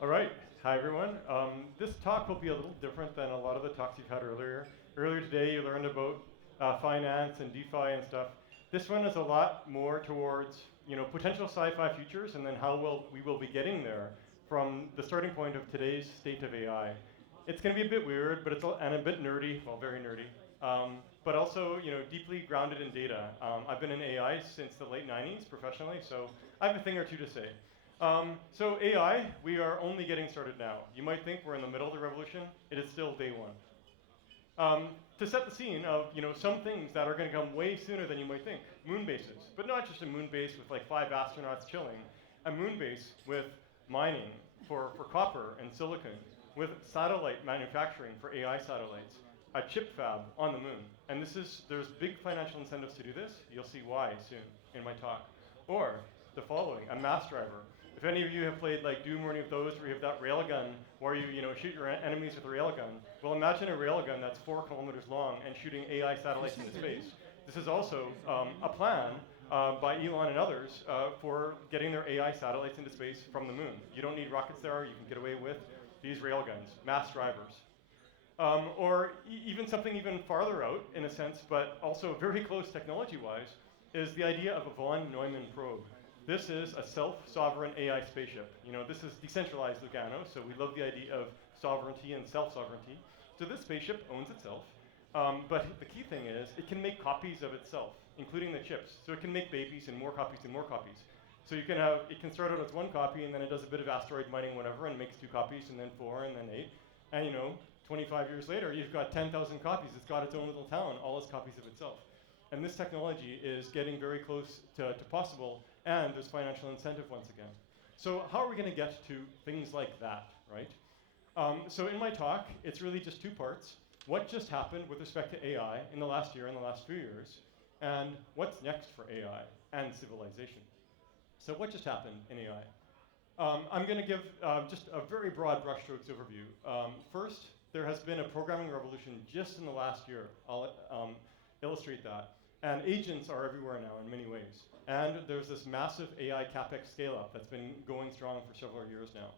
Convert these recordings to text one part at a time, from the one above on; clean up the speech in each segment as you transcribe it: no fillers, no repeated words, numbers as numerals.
All right. Hi, everyone. This talk will be a little different than a lot of the talks you've had earlier. Earlier today, you learned about finance and DeFi and stuff. This one is a lot more towards potential sci-fi futures and then how we will be getting there from the starting point of today's state of AI. It's going to be a bit weird, but and a bit nerdy. Well, very nerdy. But also, deeply grounded in data. I've been in AI since the late '90s professionally, so I have a thing or two to say. So AI, we are only getting started now. You might think we're in the middle of the revolution. It is still day one. To set the scene of some things that are going to come way sooner than you might think. Moon bases, but not just a moon base with like 5 astronauts chilling. A moon base with mining for copper and silicon, with satellite manufacturing for AI satellites, a chip fab on the moon. And there's big financial incentives to do this. You'll see why soon in my talk. Or the following, a mass driver. If any of you have played like Doom or any of those where you have that railgun where you shoot your enemies with a railgun, well, imagine a railgun that's 4 kilometers long and shooting AI satellites into space. This is also a plan by Elon and others for getting their AI satellites into space from the moon. You don't need rockets there. You can get away with these railguns, mass drivers. Or even something even farther out, in a sense, but also very close technology-wise, is the idea of a von Neumann probe. This is a self-sovereign AI spaceship. This is decentralized Lugano, so we love the idea of sovereignty and self-sovereignty. So this spaceship owns itself, but the key thing is it can make copies of itself, including the chips. So it can make babies and more copies and more copies. So it can start out as 1 copy, and then it does a bit of asteroid mining, whatever, and makes 2 copies, and then 4, and then 8. And 25 years later, you've got 10,000 copies. It's got its own little town, all its copies of itself. And this technology is getting very close to possible, and there's financial incentive once again. So how are we going to get to things like that, right? So in my talk, it's really just 2 parts. What just happened with respect to AI in the last year and the last few years, and what's next for AI and civilization. So what just happened in AI? I'm going to give just a very broad brushstrokes overview. First, there has been a programming revolution just in the last year. I'll illustrate that. And agents are everywhere now in many ways. And there's this massive AI CapEx scale-up that's been going strong for several years now.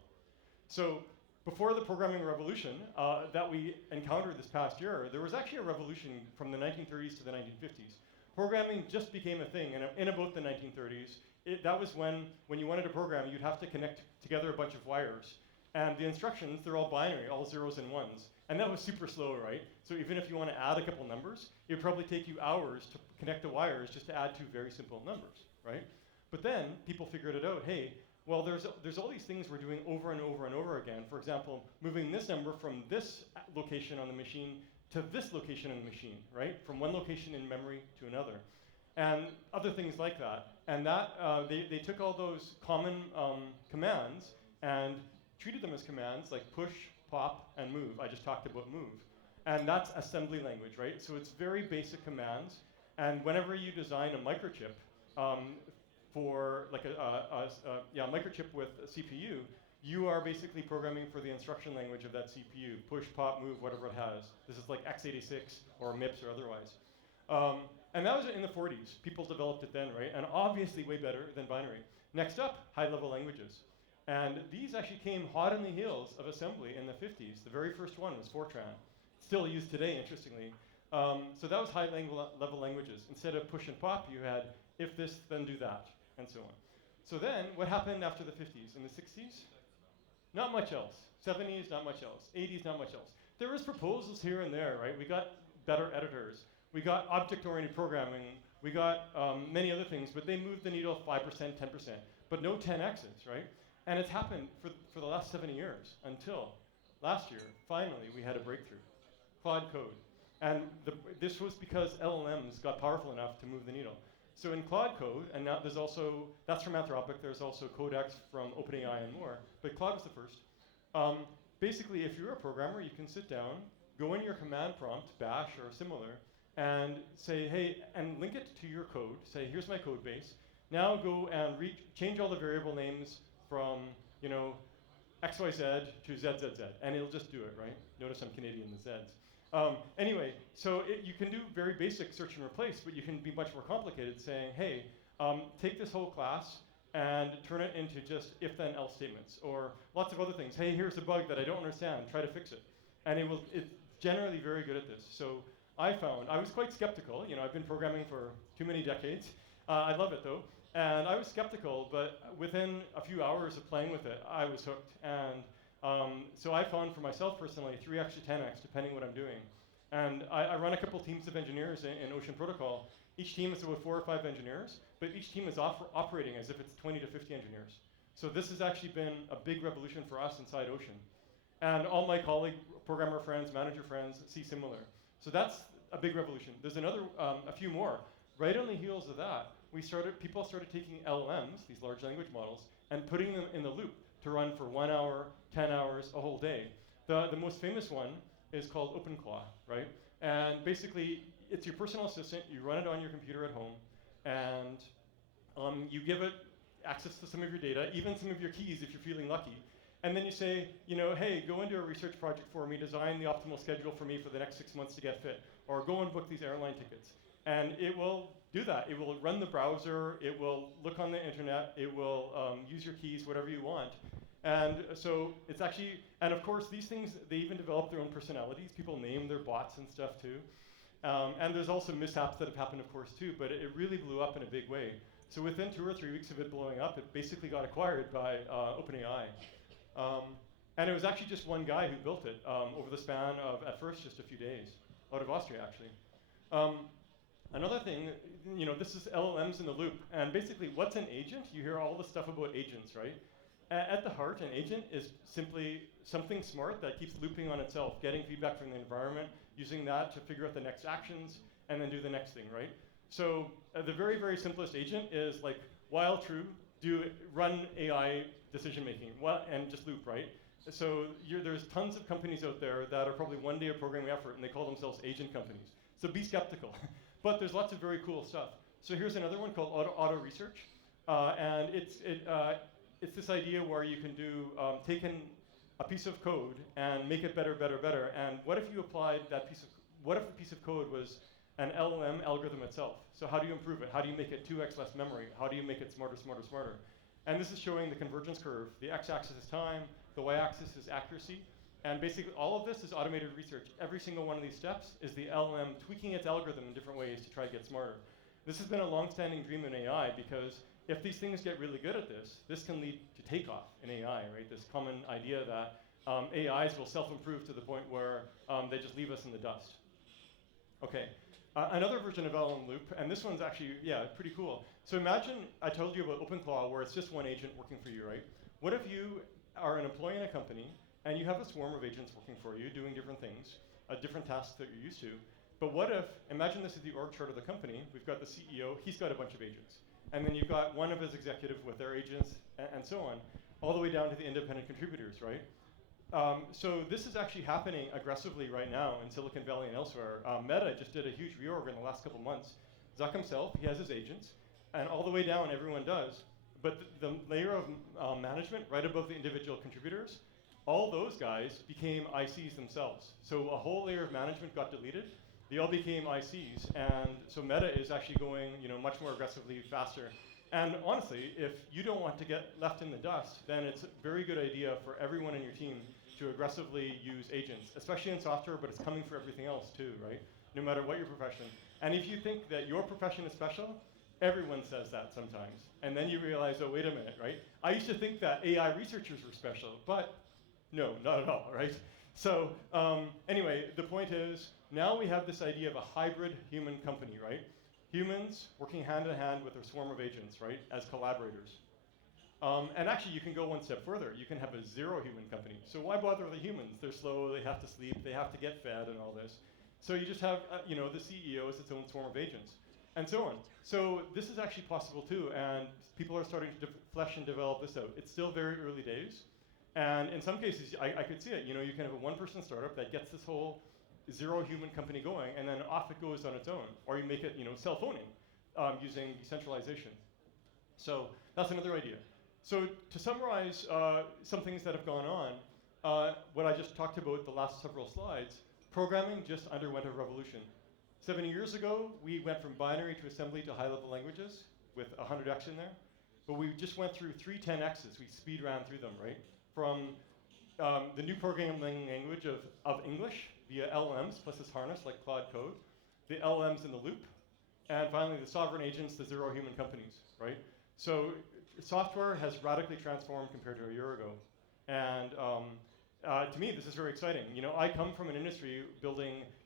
So before the programming revolution that we encountered this past year, there was actually a revolution from the 1930s to the 1950s. Programming just became a thing in about the 1930s. That was when you wanted to program, you'd have to connect together a bunch of wires. And the instructions, they're all binary, all zeros and ones. And that was super slow, right? So even if you want to add a couple numbers, it would probably take you hours to connect the wires just to add 2 very simple numbers, right? But then people figured it out, hey, well, there's all these things we're doing over and over and over again. For example, moving this number from this location on the machine to this location on the machine, right? From one location in memory to another. And other things like that. And that they took all those common commands and treated them as commands like push, pop, and move. I just talked about move. And that's assembly language, right? So it's very basic commands. And whenever you design a microchip for like a microchip with a CPU, you are basically programming for the instruction language of that CPU. Push, pop, move, whatever it has. This is like x86 or MIPS or otherwise. And that was in the 40s. People developed it then, right? And obviously way better than binary. Next up, high-level languages. And these actually came hot on the heels of assembly in the 50s. The very first one was Fortran. Still used today, interestingly. So that was high-level languages. Instead of push and pop, you had if this, then do that, and so on. So then, what happened after the 50s? In the 60s? Not much else. 70s, not much else. 80s, not much else. There was proposals here and there, right? We got better editors. We got object-oriented programming. We got many other things, but they moved the needle 5%, 10%, but no 10x's, right? And it's happened for the last 7 years until last year, finally, we had a breakthrough. Claude Code. And this was because LLMs got powerful enough to move the needle. So in Claude Code, and now there's also, that's from Anthropic, there's also Codex from OpenAI and more, but Claude was the first. Basically, if you're a programmer, you can sit down, go in your command prompt, bash or similar, and say, hey, and link it to your code. Say, here's my code base. Now go and change all the variable names from, XYZ to ZZZ, and it'll just do it, right? Notice I'm Canadian, the Zs. Anyway, so you can do very basic search and replace, but you can be much more complicated, saying, hey, take this whole class, and turn it into just if-then else statements, or lots of other things. Hey, here's a bug that I don't understand, try to fix it. And it's generally very good at this. So I found, I was quite skeptical, I've been programming for too many decades. I love it though. And I was skeptical, but within a few hours of playing with it, I was hooked. And so I found for myself personally 3x to 10x, depending what I'm doing. And I run a couple teams of engineers in Ocean Protocol. Each team is about 4 or 5 engineers, but each team is operating as if it's 20 to 50 engineers. So this has actually been a big revolution for us inside Ocean. And all my colleague programmer friends, manager friends see similar. So that's a big revolution. There's a few more. Right on the heels of that, people started taking LLMs, these large language models, and putting them in the loop to run for 1 hour, 10 hours, a whole day. The most famous one is called OpenClaw, right? And basically, it's your personal assistant. You run it on your computer at home, and you give it access to some of your data, even some of your keys if you're feeling lucky. And then you say, hey, go into a research project for me, design the optimal schedule for me for the next 6 months to get fit, or go and book these airline tickets. And it will do that. It will run the browser, it will look on the internet, it will use your keys, whatever you want. And so it's actually, and of course these things, they even develop their own personalities. People name their bots and stuff too. And there's also mishaps that have happened, of course, too, but it really blew up in a big way. So within 2 or 3 weeks of it blowing up, it basically got acquired by OpenAI. And it was actually just one guy who built it over the span of, at first, just a few days, out of Austria, actually. Another thing, this is LLMs in the loop. And basically, what's an agent? You hear all the stuff about agents, right? At the heart, an agent is simply something smart that keeps looping on itself, getting feedback from the environment, using that to figure out the next actions, and then do the next thing, right? So the very, very simplest agent is like, while true, run AI decision making, and just loop, right? So there's tons of companies out there that are probably 1 day of programming effort, and they call themselves agent companies. So be skeptical. But there's lots of very cool stuff. So here's another one called auto research, and it's this idea where you can do take a piece of code and make it better, better, better. And what if you applied what if the piece of code was an LLM algorithm itself? So how do you improve it? How do you make it 2x less memory? How do you make it smarter, smarter, smarter? And this is showing the convergence curve. The x-axis is time, the y-axis is accuracy. And basically all of this is automated research. Every single one of these steps is the LLM tweaking its algorithm in different ways to try to get smarter. This has been a long-standing dream in AI because if these things get really good at this can lead to takeoff in AI, right? This common idea that AIs will self-improve to the point where they just leave us in the dust. Okay, another version of LLM Loop, and this one's actually, pretty cool. So imagine I told you about OpenClaw where it's just one agent working for you, right? What if you are an employee in a company and you have a swarm of agents working for you doing different things, different tasks that you're used to. But what if, imagine this is the org chart of the company, we've got the CEO, he's got a bunch of agents. And then you've got one of his executive with their agents, and so on, all the way down to the independent contributors, right? So this is actually happening aggressively right now in Silicon Valley and elsewhere. Meta just did a huge reorg in the last couple months. Zuck himself, he has his agents, and all the way down, everyone does. But the layer of management right above the individual contributors, all those guys became ICs themselves. So a whole layer of management got deleted. They all became ICs, and so Meta is actually going, much more aggressively faster. And honestly, if you don't want to get left in the dust, then it's a very good idea for everyone in your team to aggressively use agents, especially in software, but it's coming for everything else too, right? No matter what your profession. And if you think that your profession is special, everyone says that sometimes. And then you realize, oh, wait a minute, right? I used to think that AI researchers were special, but no, not at all, right? So anyway, the point is, now we have this idea of a hybrid human company, right? Humans working hand in hand with a swarm of agents, right, as collaborators. And actually, you can go one step further. You can have a zero human company. So why bother with the humans? They're slow, they have to sleep, they have to get fed and all this. So you just have, the CEO is its own swarm of agents, and so on. So this is actually possible too, and people are starting to flesh and develop this out. It's still very early days. And in some cases, I could see it. You can have a one-person startup that gets this whole zero human company going, and then off it goes on its own. Or you make it, self-owning using decentralization. So that's another idea. So to summarize some things that have gone on, what I just talked about the last several slides, programming just underwent a revolution. 7 years ago, we went from binary to assembly to high-level languages with 100x in there. but we just went through 310Xs. We speed ran through them, right? From the new programming language of English via LLMs plus this harness like Claude Code, the LLMs in the loop, and finally the sovereign agents, the zero human companies, right? So software has radically transformed compared to a year ago. And to me, this is very exciting. You know, I come from an industry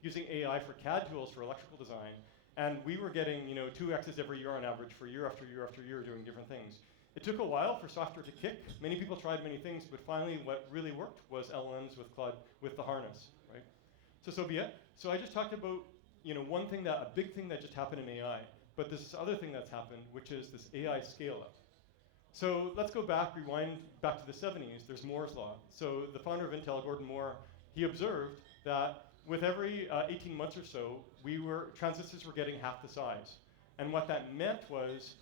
using AI for CAD tools for electrical design, and we were getting, 2Xs every year on average for year after year after year doing different things. It took a while for software to kick. Many people tried many things, but finally what really worked was LLMs with the harness, right? So be it. So I just talked about, a big thing that just happened in AI, but there's this other thing that's happened, which is this AI scale-up. So let's rewind back to the 70s. There's Moore's law. So the founder of Intel, Gordon Moore, he observed that with every 18 months or so, transistors were getting half the size. And what that meant was,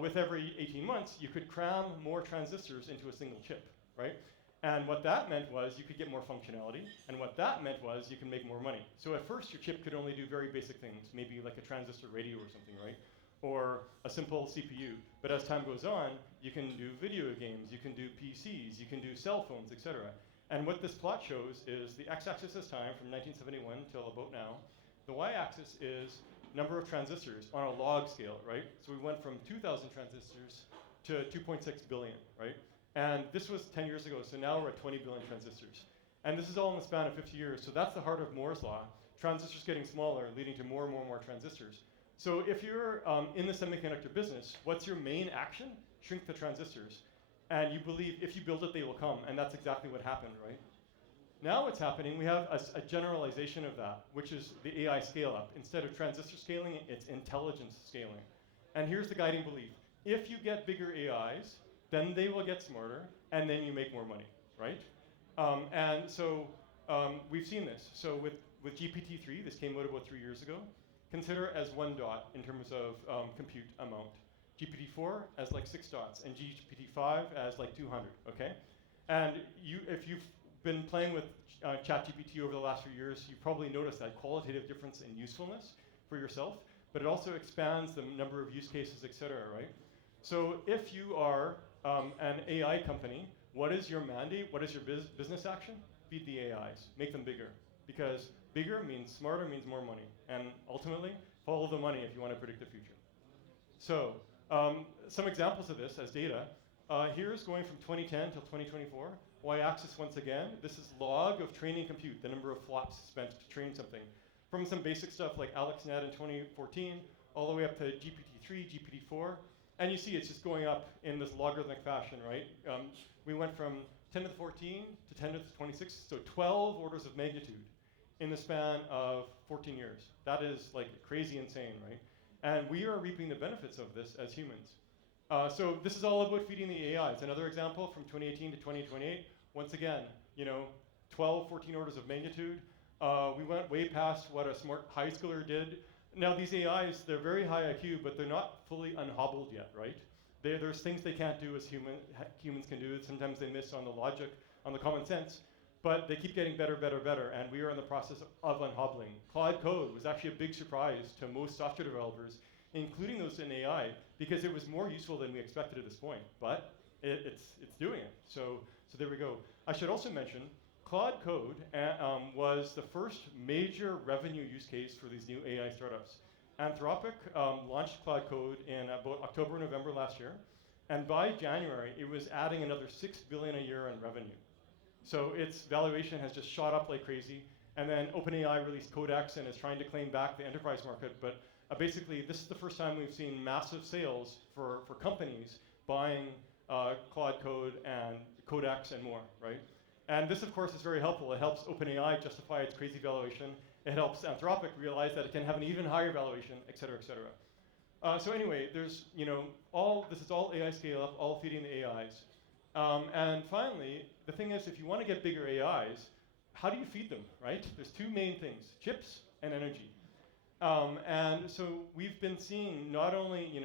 with every 18 months, you could cram more transistors into a single chip, right? And what that meant was you could get more functionality, and what that meant was you can make more money. So at first, your chip could only do very basic things, maybe like a transistor radio or something, right? Or a simple CPU. But as time goes on, you can do video games, you can do PCs, you can do cell phones, etc. And what this plot shows is the x-axis is time from 1971 till about now. The y-axis is number of transistors on a log scale, right? So we went from 2,000 transistors to 2.6 billion, right? And this was 10 years ago, so now we're at 20 billion transistors. And this is all in the span of 50 years, so that's the heart of Moore's law. Transistors getting smaller, leading to more and more and more transistors. So if you're in the semiconductor business, what's your main action? Shrink the transistors. And you believe if you build it, they will come, and that's exactly what happened, right? Now what's happening, we have a generalization of that, which is the AI scale-up. Instead of transistor scaling, it's intelligence scaling. And here's the guiding belief. If you get bigger AIs, then they will get smarter, and then you make more money, right? And so we've seen this. So with GPT-3, this came out about 3 years ago, consider as 1 dot in terms of compute amount. GPT-4 as like 6 dots, and GPT-5 as like 200, okay? And if you've been playing with ChatGPT over the last few years, you've probably noticed that qualitative difference in usefulness for yourself, but it also expands the number of use cases, et cetera, right? So if you are an AI company, what is your mandate? What is your business action? Feed the AIs, make them bigger. Because bigger means smarter, means more money. And ultimately, follow the money if you want to predict the future. So some examples of this as data. Here's going from 2010 till 2024. Y-axis once again. This is log of training compute, the number of flops spent to train something. From some basic stuff like AlexNet in 2014, all the way up to GPT-3, GPT-4. And you see it's just going up in this logarithmic fashion, right? We went from 10 to the 14 to 10 to the 26, so 12 orders of magnitude in the span of 14 years. That is like crazy insane, right? And we are reaping the benefits of this as humans. So this is all about feeding the AIs. Another example from 2018 to 2028, once again, 12, 14 orders of magnitude. We went way past what a smart high schooler did. Now these AIs, they're very high IQ, but they're not fully unhobbled yet, right? There's things they can't do as humans can do. Sometimes they miss on the logic, on the common sense, but they keep getting better, better, better, and we are in the process of unhobbling. Claude Code was actually a big surprise to most software developers, including those in AI, because it was more useful than we expected at this point, but it's doing it. So there we go. I should also mention, Claude Code was the first major revenue use case for these new AI startups. Anthropic launched Claude Code in about October, November last year, and by January, it was adding another $6 billion a year in revenue. So its valuation has just shot up like crazy, and then OpenAI released Codex and is trying to claim back the enterprise market, but basically, this is the first time we've seen massive sales for companies buying Claude Code and Codex and more, right? And this, of course, is very helpful. It helps OpenAI justify its crazy valuation. It helps Anthropic realize that it can have an even higher valuation, et cetera, et cetera. So anyway, there's, this is all AI scale up, all feeding the AIs. And finally, the thing is, if you want to get bigger AIs, how do you feed them, right? There's two main things, chips and energy. And so we've been seeing not only,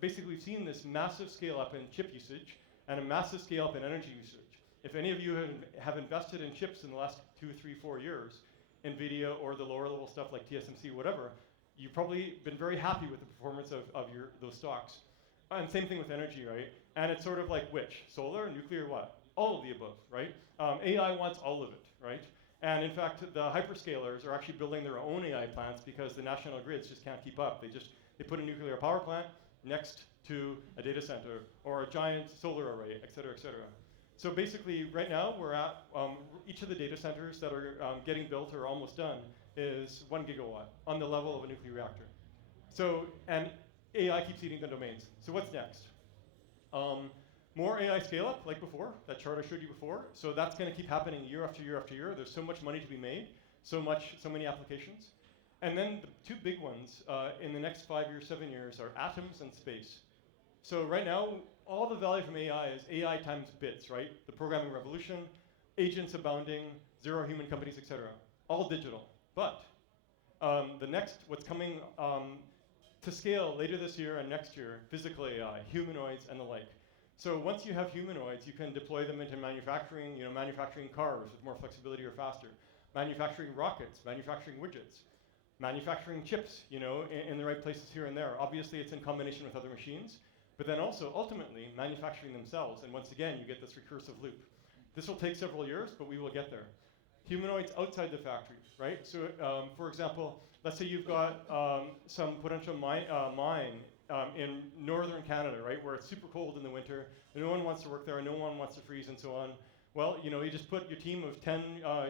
basically we've seen this massive scale up in chip usage and a massive scale up in energy usage. If any of you have invested in chips in the last 2, 3, 4 years, NVIDIA or the lower level stuff like TSMC, whatever, you've probably been very happy with the performance of those stocks. And same thing with energy, right? And it's sort of like which? Solar, nuclear, what? All of the above, right? AI wants all of it, right? And in fact, the hyperscalers are actually building their own AI plants because the national grids just can't keep up. They put a nuclear power plant next to a data center or a giant solar array, et cetera, et cetera. So basically, right now, we're at each of the data centers that are getting built or almost done is 1 gigawatt on the level of a nuclear reactor. So, and AI keeps eating the domains. So what's next? More AI scale up, like before, that chart I showed you before. So that's going to keep happening year after year after year. There's so much money to be made, so many applications. And then the two big ones in the next 5 years, 7 years are atoms and space. So right now, all the value from AI is AI times bits, right? The programming revolution, agents abounding, zero human companies, et cetera. All digital. But what's coming to scale later this year and next year, physical AI, humanoids and the like. So once you have humanoids, you can deploy them into manufacturing, manufacturing cars with more flexibility or faster, manufacturing rockets, manufacturing widgets, manufacturing chips, in the right places here and there. Obviously, it's in combination with other machines, but then also, ultimately, manufacturing themselves. And once again, you get this recursive loop. This will take several years, but we will get there. Humanoids outside the factory, right? So, for example, let's say you've got some potential mine in northern Canada, right, where it's super cold in the winter, and no one wants to work there, and no one wants to freeze, and so on. Well, you just put your team of 10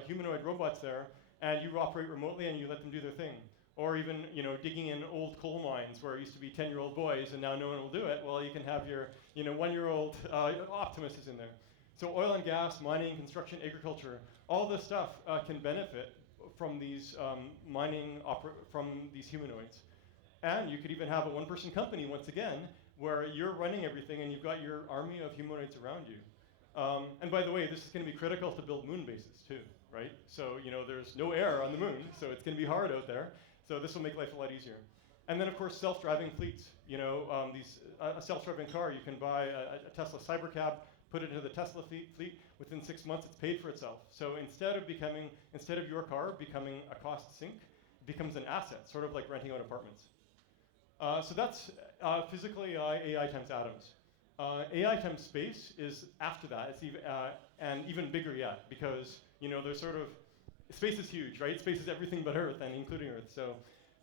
humanoid robots there, and you operate remotely, and you let them do their thing. Or even, digging in old coal mines where it used to be 10-year-old boys, and now no one will do it. Well, you can have your, 1-year-old Optimus is in there. So oil and gas, mining, construction, agriculture, all this stuff can benefit from these from these humanoids. And you could even have a one-person company, once again, where you're running everything and you've got your army of humanoids around you. And by the way, this is going to be critical to build moon bases too, right? So, there's no air on the moon, so it's going to be hard out there. So this will make life a lot easier. And then, of course, self-driving fleets. A self-driving car, you can buy a Tesla Cybercab, put it into the Tesla fleet. Within 6 months, it's paid for itself. So instead of your car becoming a cost sink, it becomes an asset, sort of like renting out apartments. So that's physical AI times atoms. AI times space is after that. It's even bigger yet, because there's space is huge, right? Space is everything but Earth, and including Earth.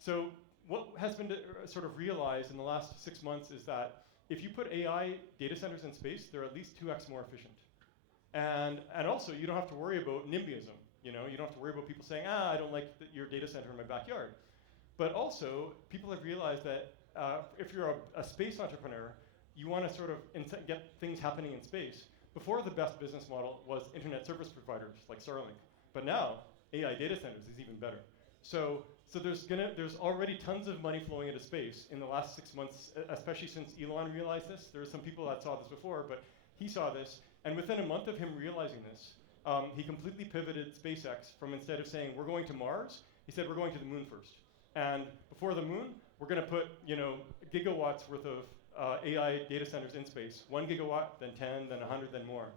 So what has been sort of realized in the last 6 months is that if you put AI data centers in space, they're at least 2x more efficient. And also, you don't have to worry about NIMBYism. You don't have to worry about people saying, I don't like your data center in my backyard. But also, people have realized that if you're a space entrepreneur, you want to sort of get things happening in space. Before, the best business model was internet service providers like Starlink. But now, AI data centers is even better. So there's already tons of money flowing into space in the last 6 months, especially since Elon realized this. There were some people that saw this before, but he saw this. And within a month of him realizing this, he completely pivoted SpaceX from, instead of saying, we're going to Mars, he said, we're going to the moon first. And before the moon, we're going to put gigawatts worth of AI data centers in space. 1 gigawatt, then 10, then 100, then more.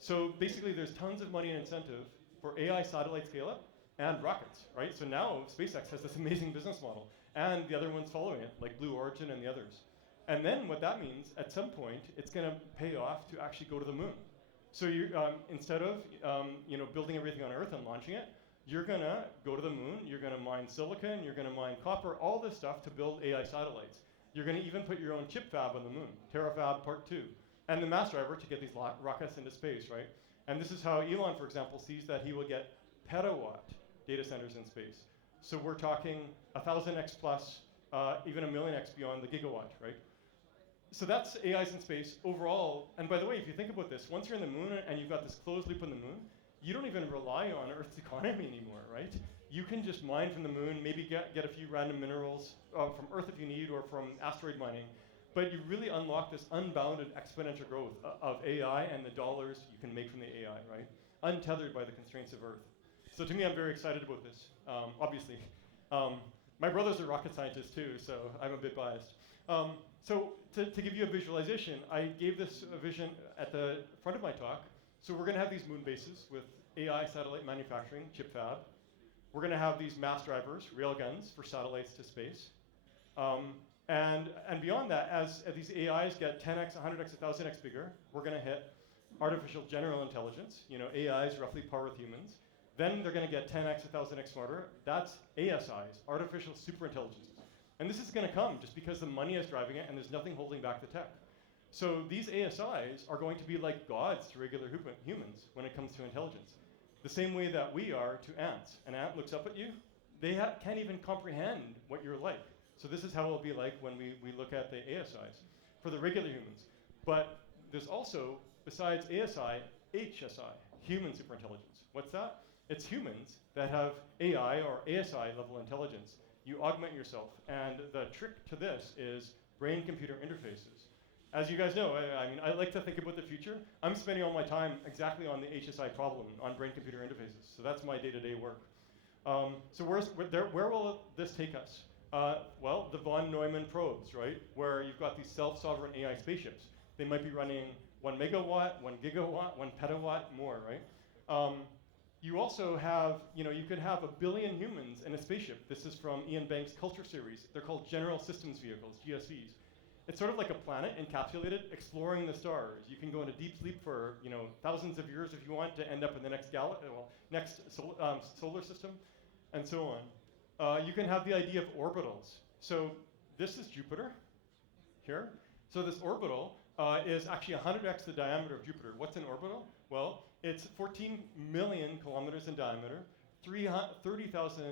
So basically, there's tons of money and incentive for AI satellite scale-up and rockets, right? So now SpaceX has this amazing business model, and the other ones following it, like Blue Origin and the others. And then what that means, at some point, it's going to pay off to actually go to the moon. So you, instead of building everything on Earth and launching it, you're going to go to the moon, you're going to mine silicon, you're going to mine copper, all this stuff to build AI satellites. You're going to even put your own chip fab on the moon, Terafab Part 2, and the mass driver to get these rockets into space, right? And this is how Elon, for example, sees that he will get petawatt data centers in space. So we're talking 1,000x plus, even 1,000,000x beyond the gigawatt, right? So that's AIs in space overall. And by the way, if you think about this, once you're in the moon and you've got this closed loop on the moon, you don't even rely on Earth's economy anymore, right? You can just mine from the moon, maybe get a few random minerals from Earth if you need, or from asteroid mining. But you really unlock this unbounded exponential growth of AI and the dollars you can make from the AI, right? Untethered by the constraints of Earth. So to me, I'm very excited about this, obviously. My brother's a rocket scientist too, so I'm a bit biased. So to give you a visualization, I gave this vision at the front of my talk. So we're going to have these moon bases with AI satellite manufacturing, chip fab. We're going to have these mass drivers, rail guns for satellites to space. And beyond that, as these AIs get 10x, 100x, 1000x bigger, we're going to hit artificial general intelligence. You know, AIs roughly par with humans. Then they're going to get 10x, 1000x smarter. That's ASIs, artificial superintelligences. And this is going to come just because the money is driving it and there's nothing holding back the tech. So these ASIs are going to be like gods to regular humans when it comes to intelligence. The same way that we are to ants. An ant looks up at you, they can't even comprehend what you're like. So this is how it'll be like when we look at the ASIs for the regular humans. But there's also, besides ASI, HSI, human superintelligence. What's that? It's humans that have AI or ASI level intelligence. You augment yourself. And the trick to this is brain-computer interfaces. As you guys know, I mean, I like to think about the future. I'm spending all my time exactly on the HSI problem, on brain-computer interfaces. So that's my day-to-day work. So where will this take us? Well, the von Neumann probes, right? Where you've got these self-sovereign AI spaceships. They might be running 1 megawatt, 1 gigawatt, 1 petawatt, more, right? You also have, you know, you could have 1 billion humans in a spaceship. This is from Ian Banks' Culture series. They're called General Systems Vehicles, GSVs. It's sort of like a planet encapsulated, exploring the stars. You can go into deep sleep for, you know, thousands of years if you want to end up in the next solar system, and so on. You can have the idea of orbitals. So this is Jupiter here. So this orbital is actually 100x the diameter of Jupiter. What's an orbital? Well, it's 14 million kilometers in diameter, 30,000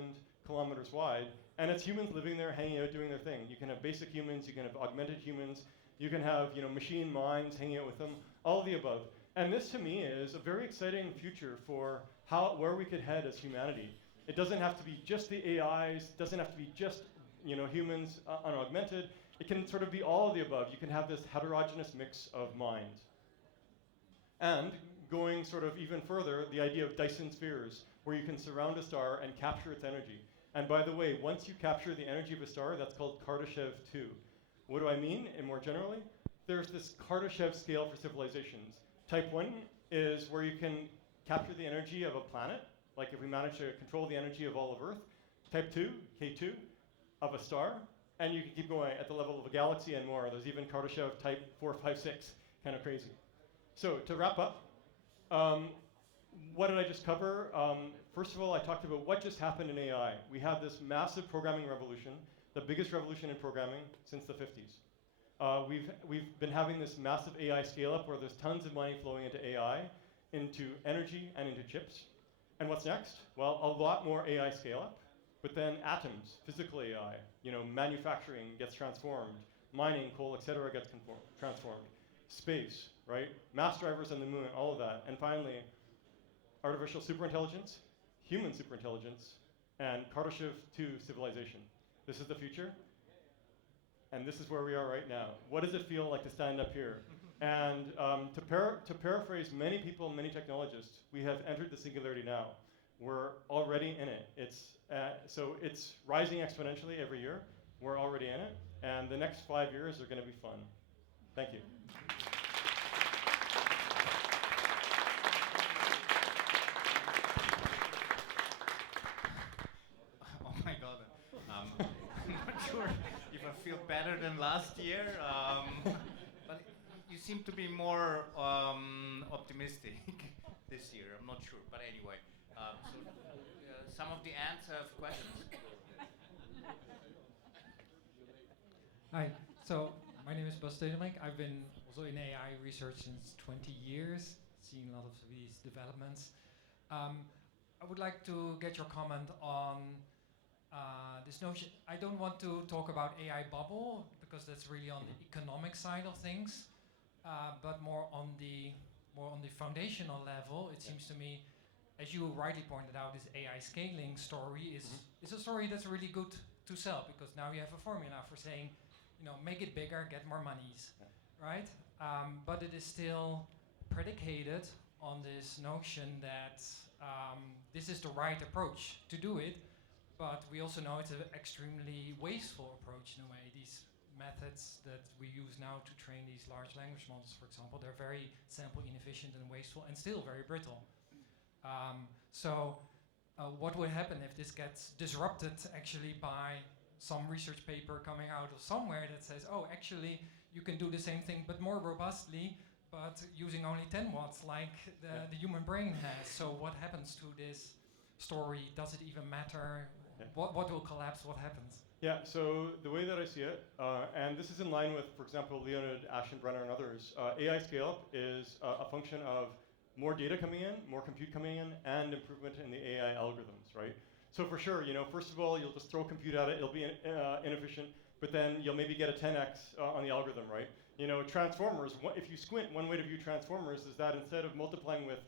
kilometers wide, and it's humans living there, hanging out, doing their thing. You can have basic humans, you can have augmented humans, you can have, you know, machine minds hanging out with them, all of the above. And this, to me, is a very exciting future for where we could head as humanity. It doesn't have to be just the AIs, it doesn't have to be just, you know, humans unaugmented. It can sort of be all of the above. You can have this heterogeneous mix of minds. And going sort of even further, the idea of Dyson spheres, where you can surround a star and capture its energy. And by the way, once you capture the energy of a star, that's called Kardashev 2. What do I mean, and more generally? There's this Kardashev scale for civilizations. Type 1 is where you can capture the energy of a planet, like if we manage to control the energy of all of Earth. Type 2, K2, of a star, and you can keep going at the level of a galaxy and more. There's even Kardashev type 4, 5, 6, kind of crazy. So to wrap up, what did I just cover? First of all, I talked about what just happened in AI. We have this massive programming revolution, the biggest revolution in programming since the 50s. We've been having this massive AI scale-up where there's tons of money flowing into AI, into energy, and into chips. And what's next? Well, a lot more AI scale-up, but then atoms, physical AI, you know, manufacturing gets transformed, mining, coal, et cetera, gets transformed. Space, right? Mass drivers on the moon, all of that. And finally, artificial superintelligence, human superintelligence, and Kardashev 2 civilization. This is the future, and this is where we are right now. What does it feel like to stand up here? And to paraphrase many people, many technologists, we have entered the singularity now. We're already in it. So it's rising exponentially every year. We're already in it, and the next 5 years are going to be fun. Thank you. Oh my God. I'm not sure if I feel better than last year, but you seem to be more optimistic this year. I'm not sure, but anyway. Some of the ants have questions. Hi, so my name is Bas Stedemek. I've been also in AI research since 20 years, seeing a lot of these developments. I would like to get your comment on this notion. I don't want to talk about AI bubble, because that's really on the economic side of things, but more on the foundational level. It seems to me, as you rightly pointed out, this AI scaling story is a story that's really good to sell, because now you have a formula for saying, you know, make it bigger, get more monies, right? But it is still predicated on this notion that this is the right approach to do it, but we also know it's an extremely wasteful approach in a way. These methods that we use now to train these large language models, for example, they're very sample inefficient and wasteful and still very brittle. So what would happen if this gets disrupted actually by some research paper coming out of somewhere that says, oh, actually, you can do the same thing, but more robustly, but using only 10 watts like the human brain has. So what happens to this story? Does it even matter? Yeah. What will collapse? What happens? Yeah, so the way that I see it, and this is in line with, for example, Leonid Aschenbrenner and others, AI scale-up is a function of more data coming in, more compute coming in, and improvement in the AI algorithms, right? So for sure, first of all, you'll just throw compute at it, it'll be inefficient, but then you'll maybe get a 10x on the algorithm, right? Transformers, if you squint, one way to view transformers is that instead of multiplying with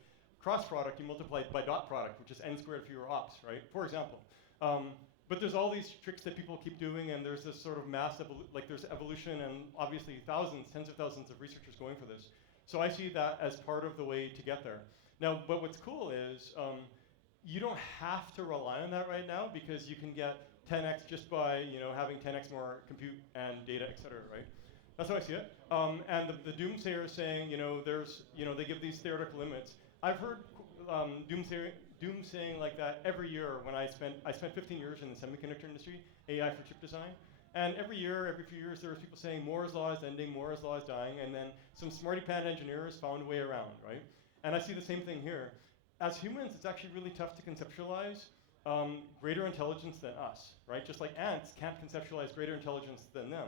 cross product, you multiply by dot product, which is n squared fewer ops, right? For example. But there's all these tricks that people keep doing, and there's this sort of mass, there's evolution, and obviously tens of thousands of researchers going for this. So I see that as part of the way to get there. Now, but what's cool is you don't have to rely on that right now, because you can get 10x just by having 10x more compute and data, et cetera, right? That's how I see it. And the doomsayers saying, they give these theoretical limits. I've heard doomsaying like that every year when I spent 15 years in the semiconductor industry, AI for chip design. And every few years, there was people saying Moore's law is ending, Moore's law is dying, and then some smarty-pants engineers found a way around, right? And I see the same thing here. As humans, it's actually really tough to conceptualize greater intelligence than us, right? Just like ants can't conceptualize greater intelligence than them.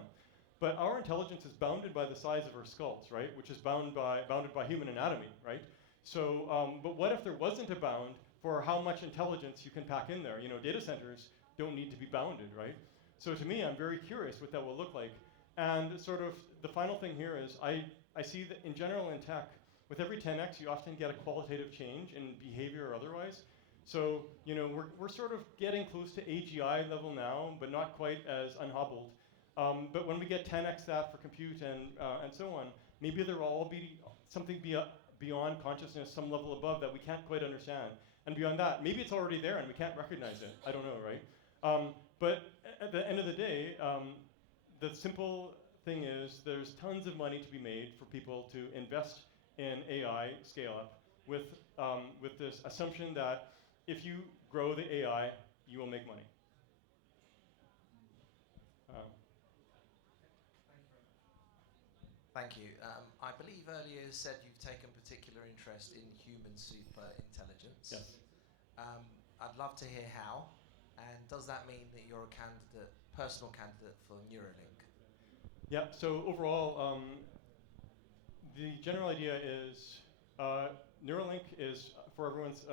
But our intelligence is bounded by the size of our skulls, right? Which is bounded by human anatomy, right? So, but what if there wasn't a bound for how much intelligence you can pack in there? Data centers don't need to be bounded, right? So to me, I'm very curious what that will look like. And sort of the final thing here is I see that in general in tech, with every 10x, you often get a qualitative change in behavior or otherwise. So, we're sort of getting close to AGI level now, but not quite as unhobbled. But when we get 10x that for compute and so on, maybe there will all be something beyond consciousness, some level above that we can't quite understand. And beyond that, maybe it's already there and we can't recognize it. I don't know, right? But at the end of the day, the simple thing is there's tons of money to be made for people to invest in AI scale-up with this assumption that if you grow the AI, you will make money. Thank you. I believe earlier you said you've taken particular interest in human super intelligence. Yes. I'd love to hear how. And does that mean that you're a personal candidate for Neuralink? Yeah, so overall, the general idea is Neuralink is, for everyone's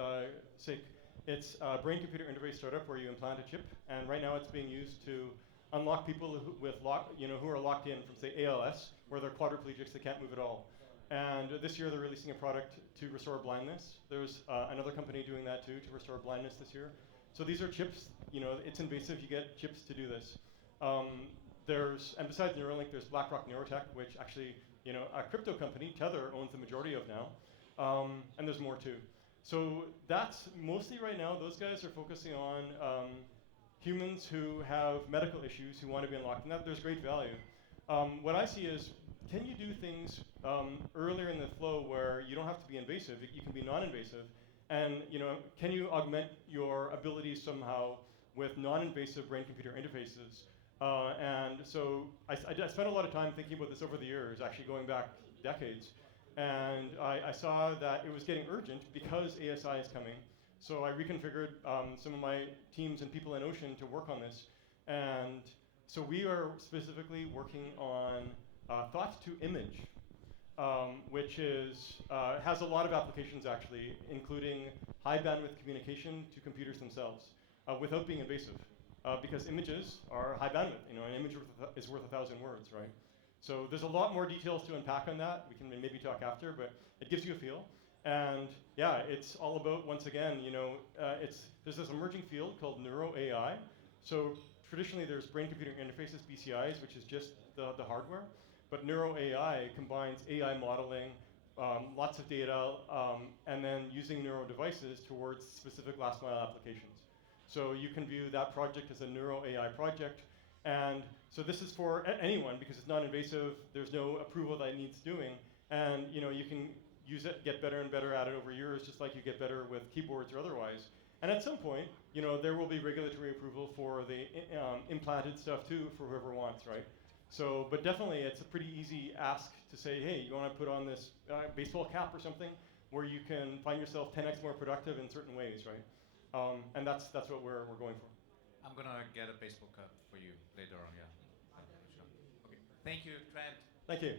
sake, it's a brain-computer interface startup where you implant a chip, and right now it's being used to unlock people who are locked in from, say, ALS, where they're quadriplegics, they can't move at all. And this year they're releasing a product to restore blindness. There's another company doing that too, to restore blindness this year. So these are chips, it's invasive, you get chips to do this. And besides Neuralink, there's BlackRock Neurotech, which actually, a crypto company, Tether, owns the majority of now. And there's more too. So that's mostly right now, those guys are focusing on humans who have medical issues who want to be unlocked, and there's great value. What I see is, can you do things earlier in the flow where you don't have to be invasive, you can be non-invasive, and can you augment your abilities somehow with non-invasive brain-computer interfaces? And so I spent a lot of time thinking about this over the years, actually going back decades, and I saw that it was getting urgent because ASI is coming. So I reconfigured some of my teams and people in Ocean to work on this. And so we are specifically working on thought to image, which has a lot of applications actually, including high bandwidth communication to computers themselves without being invasive. Because images are high bandwidth. An image is worth 1,000 words, right? So there's a lot more details to unpack on that. We can maybe talk after, but it gives you a feel. And yeah, it's all about, once again, there's this emerging field called neuro AI. So traditionally there's brain-computer interfaces, BCIs, which is just the hardware. But neuro AI combines AI modeling, lots of data, and then using neuro devices towards specific last-mile applications. So you can view that project as a neuro AI project. And so this is for anyone because it's non-invasive. There's no approval that it needs doing. And you can use it, get better and better at it over years, just like you get better with keyboards or otherwise. And at some point, you know, there will be regulatory approval for the implanted stuff too for whoever wants, right? So, but definitely it's a pretty easy ask to say, hey, you want to put on this baseball cap or something where you can find yourself 10x more productive in certain ways, right? And that's what we're going for. I'm gonna get a baseball cap for you later on, yeah. Sure. Okay. Thank you, Trent. Thank you.